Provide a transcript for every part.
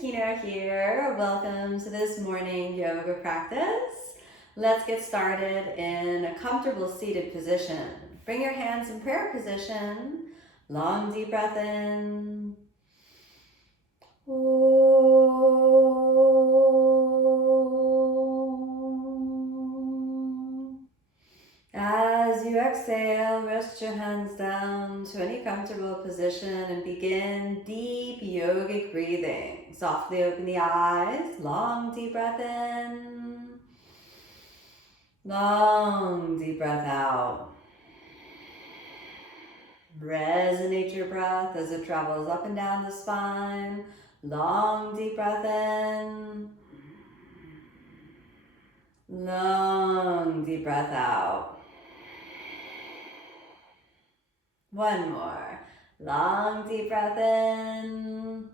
Kino here. Welcome to this morning yoga practice. Let's get started in a comfortable seated position. Bring your hands in prayer position. Long deep breath in. As you exhale, rest your hands down to any comfortable position and begin deep yogic breathing. Softly open the eyes, long deep breath in, long deep breath out. Resonate your breath as it travels up and down the spine. Long deep breath in, long deep breath out. One more. Long deep breath in.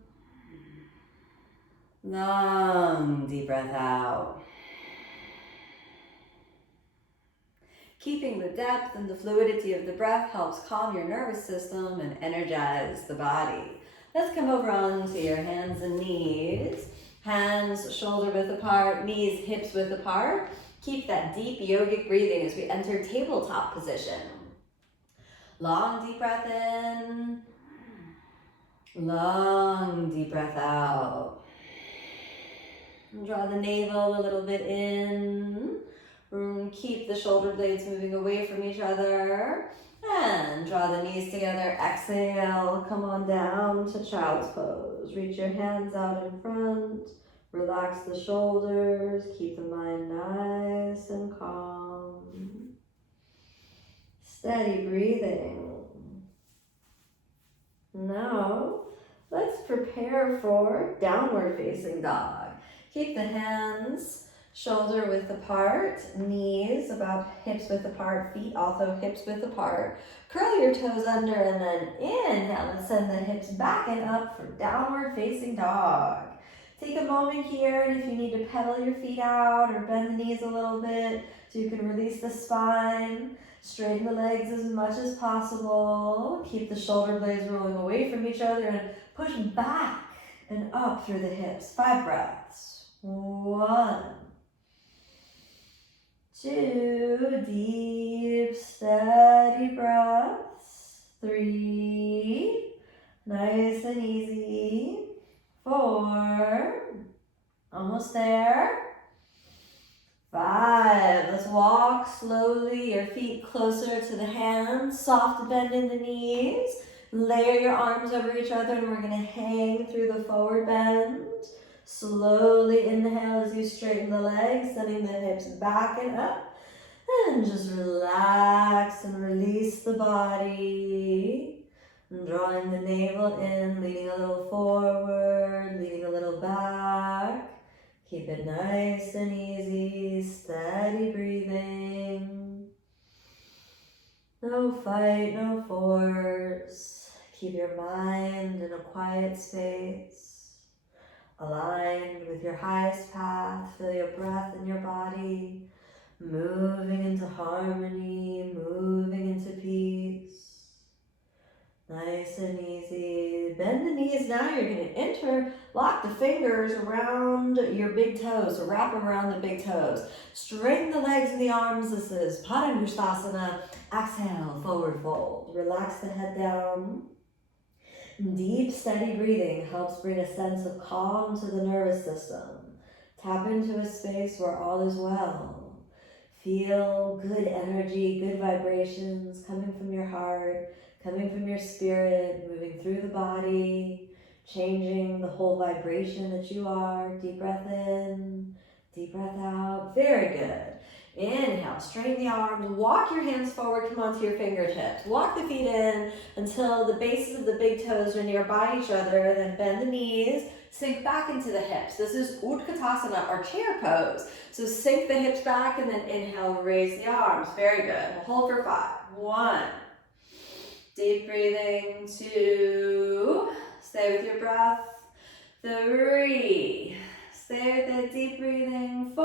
Long deep breath out. Keeping the depth and the fluidity of the breath helps calm your nervous system and energize the body. Let's come over onto your hands and knees. Hands shoulder width apart, knees hips width apart. Keep that deep yogic breathing as we enter tabletop position. Long deep breath in, long deep breath out. And draw the navel a little bit in. Keep the shoulder blades moving away from each other. And draw the knees together. Exhale, come on down to child's pose. Reach your hands out in front. Relax the shoulders. Keep the mind nice and calm. Steady breathing. Now, let's prepare for downward facing dog. Keep the hands shoulder width apart, knees about hips width apart, feet also hips width apart. Curl your toes under and then inhale and send the hips back and up for downward facing dog. Take a moment here, and if you need to pedal your feet out or bend the knees a little bit so you can release the spine. Straighten the legs as much as possible. Keep the shoulder blades rolling away from each other and push back and up through the hips. 5 breaths. 1, 2, deep, steady breaths. 3, nice and easy. 4, almost there. 5, let's walk slowly, your feet closer to the hands, soft bend in the knees, layer your arms over each other, and we're going to hang through the forward bend. Slowly inhale as you straighten the legs, sending the hips back and up, and just relax and release the body. And drawing the navel in, leaning a little forward, leaning a little back. Keep it nice and easy, steady breathing. No fight, no force. Keep your mind in a quiet space, aligned with your highest path. Feel your breath in your body, moving into harmony, moving into peace. Nice and easy. Bend the knees now. You're going to interlock the fingers around your big toes. So wrap around the big toes. Straighten the legs and the arms. This is Padangusthasana. Exhale, forward fold. Relax the head down. Deep, steady breathing helps bring a sense of calm to the nervous system. Tap into a space where all is well. Feel good energy, good vibrations coming from your heart, coming from your spirit, moving through the body, changing the whole vibration that you are. Deep breath in, deep breath out. Very good. Inhale, straighten the arms, walk your hands forward, come onto your fingertips. Walk the feet in until the bases of the big toes are nearby each other, then bend the knees, sink back into the hips. This is Utkatasana, or chair pose. So sink the hips back and then inhale, raise the arms. Very good. Hold for 5. 1. Deep breathing. 2. Stay with your breath. 3. Stay with that deep breathing. 4.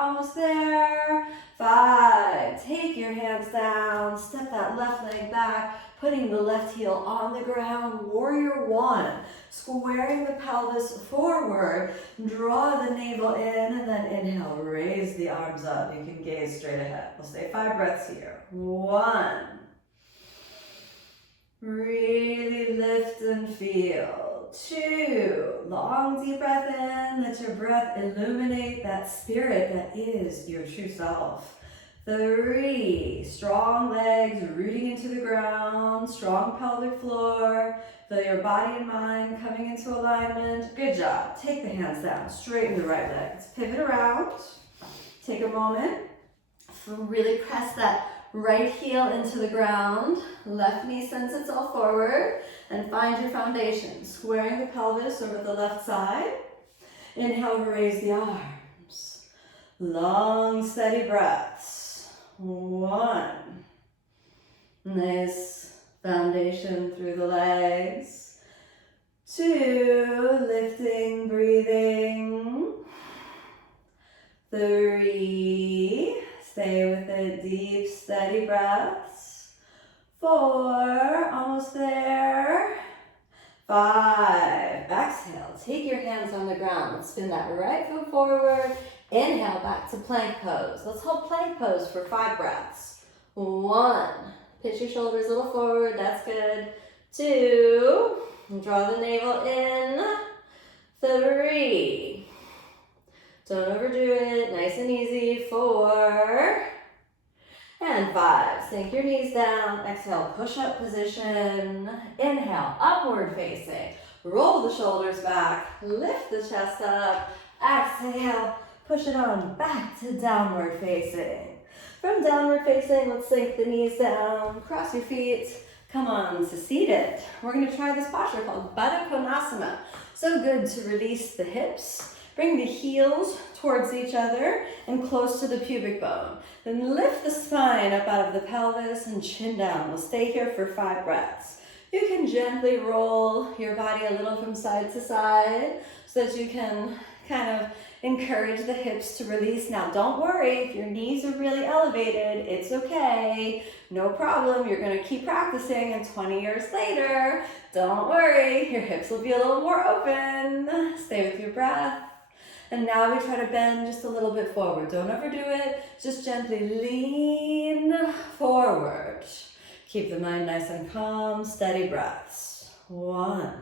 Almost there. 5. Take your hands down, step that left leg back, putting the left heel on the ground. Warrior 1. Squaring the pelvis forward, draw the navel in, and then inhale, raise the arms up. You can gaze straight ahead. We'll stay 5 breaths here. 1. Really lift and feel. 2. Long deep breath in. Let your breath illuminate that spirit that is your true self. 3. Strong legs rooting into the ground. Strong pelvic floor. Feel your body and mind coming into alignment. Good job. Take the hands down. Straighten the right leg. Let's pivot around. Take a moment. Really press that right heel into the ground. Left knee sends itself forward. And find your foundation. Squaring the pelvis over the left side. Inhale, raise the arms. Long, steady breaths. 1. Nice foundation through the legs. 2. Lifting, breathing. 3. Stay with it. Deep, steady breaths. 4. Almost there. 5. Exhale. Take your hands on the ground. Let's spin that right foot forward. Inhale, back to plank pose. Let's hold plank pose for 5 breaths. 1. Pitch your shoulders a little forward. That's good. 2. Draw the navel in. 3. Don't overdo it. Nice and easy. 4. And 5. Sink your knees down. Exhale, push-up position. Inhale, upward facing. Roll the shoulders back. Lift the chest up. Exhale, push it on back to downward facing. From downward facing, let's sink the knees down. Cross your feet. Come on to seated. We're going to try this posture called Baddha Konasana. So good to release the hips. Bring the heels towards each other and close to the pubic bone. Then lift the spine up out of the pelvis and chin down. We'll stay here for 5 breaths. You can gently roll your body a little from side to side so that you can kind of encourage the hips to release. Now, don't worry if your knees are really elevated. It's okay. No problem. You're going to keep practicing, and 20 years later, don't worry. Your hips will be a little more open. Stay with your breath. And now we try to bend just a little bit forward. Don't overdo it. Just gently lean forward. Keep the mind nice and calm. Steady breaths. 1.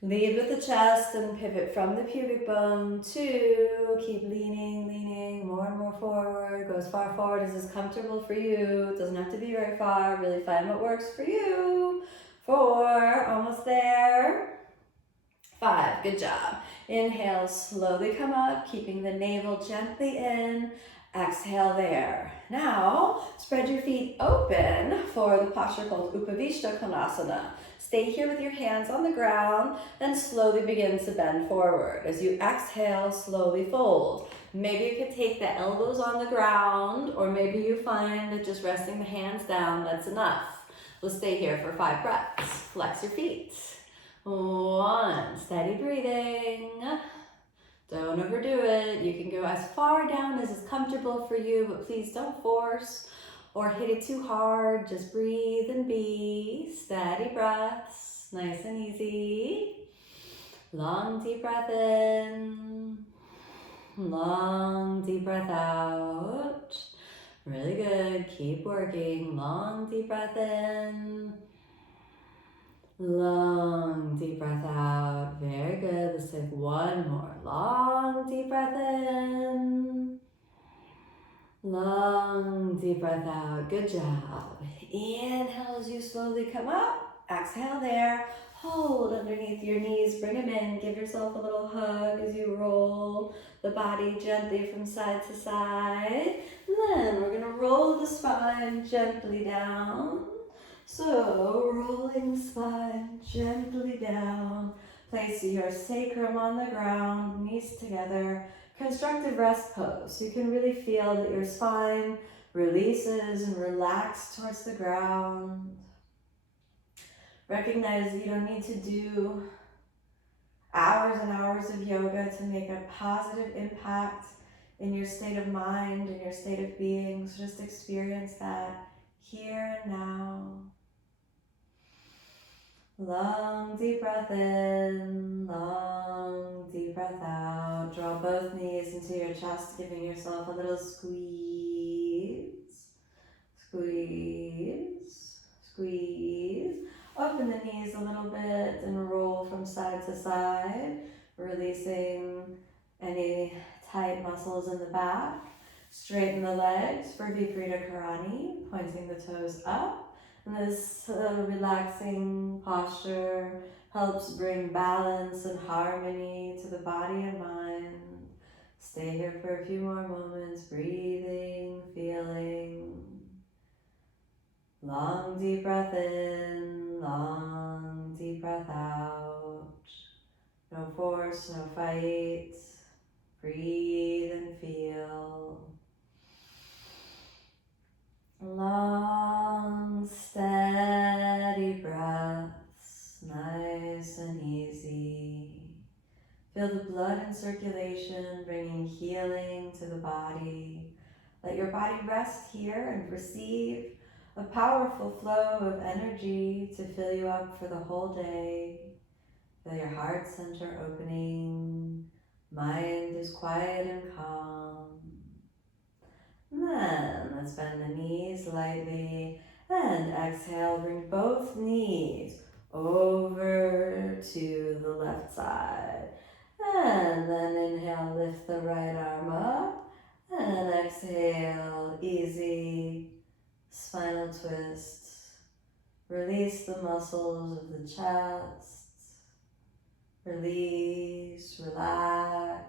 Lead with the chest and pivot from the pubic bone. 2. Keep leaning more and more forward. Go as far forward as is comfortable for you. It doesn't have to be very far. Really find what works for you. 4. Almost there. 5. Good job. Inhale, slowly come up, keeping the navel gently in. Exhale there. Now, spread your feet open for the posture called Upavishta Konasana. Stay here with your hands on the ground, then slowly begin to bend forward. As you exhale, slowly fold. Maybe you could take the elbows on the ground, or maybe you find that just resting the hands down, that's enough. We'll stay here for 5 breaths. Flex your feet. 1. Steady breathing. Don't overdo it. You can go as far down as is comfortable for you, but please don't force or hit it too hard. Just breathe and be. Steady breaths. Nice and easy. Long deep breath in. Long deep breath out. Really good. Keep working. Long deep breath in. Long deep breath out. Very good. Let's take 1 more. Long deep breath in. Long deep breath out. Good job. Inhale as you slowly come up. Exhale there. Hold underneath your knees. Bring them in. Give yourself a little hug as you roll the body gently from side to side. Then we're going to roll the spine gently down. So, rolling spine gently down. Place your sacrum on the ground, knees together. Constructive rest pose. You can really feel that your spine releases and relaxes towards the ground. Recognize you don't need to do hours and hours of yoga to make a positive impact in your state of mind, in your state of being. So just experience that here and now. Long deep breath in, long deep breath out. Draw both knees into your chest, giving yourself a little squeeze. Squeeze, squeeze. Open the knees a little bit and roll from side to side, releasing any tight muscles in the back. Straighten the legs for Viparita Karani, pointing the toes up. And this relaxing posture helps bring balance and harmony to the body and mind. Stay here for a few more moments, breathing, feeling. Long deep breath in, long deep breath out. No force, no fight. Breathe and feel. Long, steady breaths, nice and easy. Feel the blood in circulation, bringing healing to the body. Let your body rest here and receive a powerful flow of energy to fill you up for the whole day. Feel your heart center opening. Mind is quiet and calm. And then let's bend the knees lightly and exhale. Bring both knees over to the left side. And then inhale, lift the right arm up. And exhale, easy spinal twist. Release the muscles of the chest. Release, relax.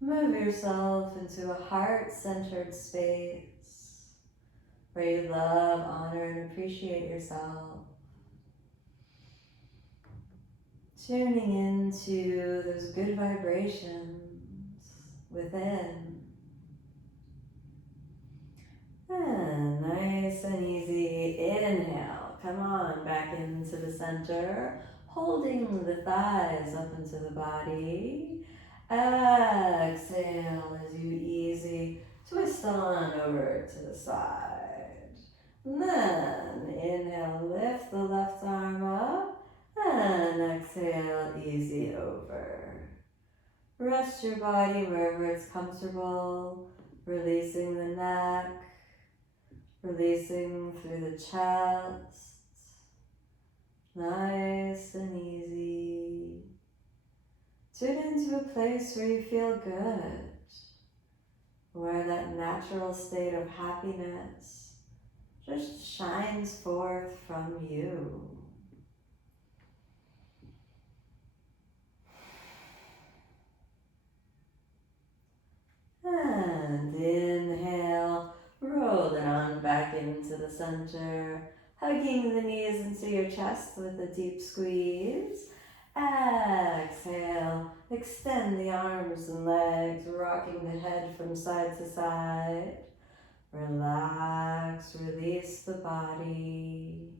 Move yourself into a heart-centered space where you love, honor, and appreciate yourself. Tuning into those good vibrations within. And nice and easy, inhale. Come on, back into the center, holding the thighs up into the body. Exhale as you easy twist on over to the side. And then inhale, lift the left arm up, and exhale, easy over. Rest your body wherever it's comfortable, releasing the neck, releasing through the chest. Nice and easy. Tune into a place where you feel good, where that natural state of happiness just shines forth from you. And inhale, roll it on back into the center, hugging the knees into your chest with a deep squeeze. Exhale, extend the arms and legs, rocking the head from side to side. Relax, release the body.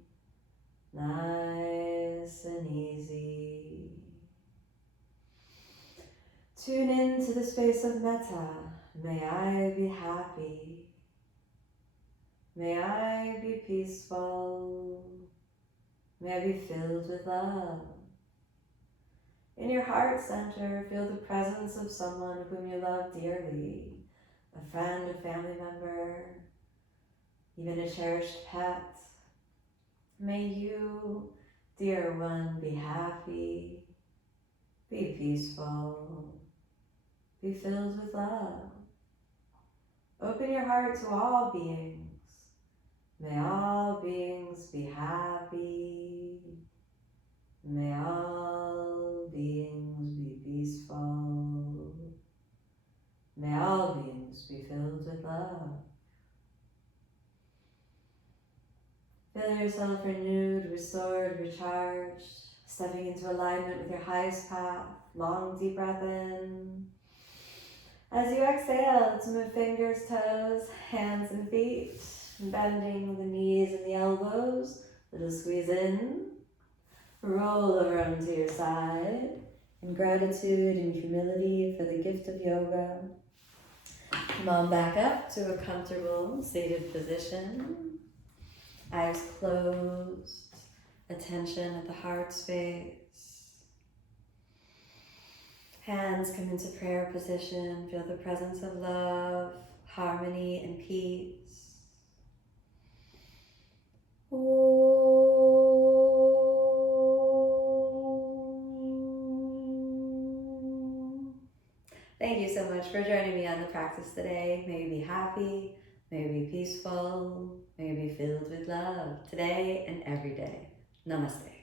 Nice and easy. Tune into the space of metta. May I be happy. May I be peaceful. May I be filled with love. In your heart center, feel the presence of someone whom you love dearly, a friend, a family member, even a cherished pet. May you, dear one, be happy, be peaceful, be filled with love. Open your heart to all beings. May all beings be happy. May all beings be peaceful. May all beings be filled with love. Feel yourself renewed, restored, recharged, stepping into alignment with your highest path. Long, deep breath in. As you exhale, let's move fingers, toes, hands, and feet, bending the knees and the elbows. Little squeeze in. Roll over onto your side. in gratitude and humility for the gift of yoga. Come on back up to a comfortable seated position. Eyes closed, attention at the heart space. Hands come into prayer position. Feel the presence of love, harmony, and peace. Thank you so much for joining me on the practice today. May you be happy, may you be peaceful, may you be filled with love today and every day. Namaste.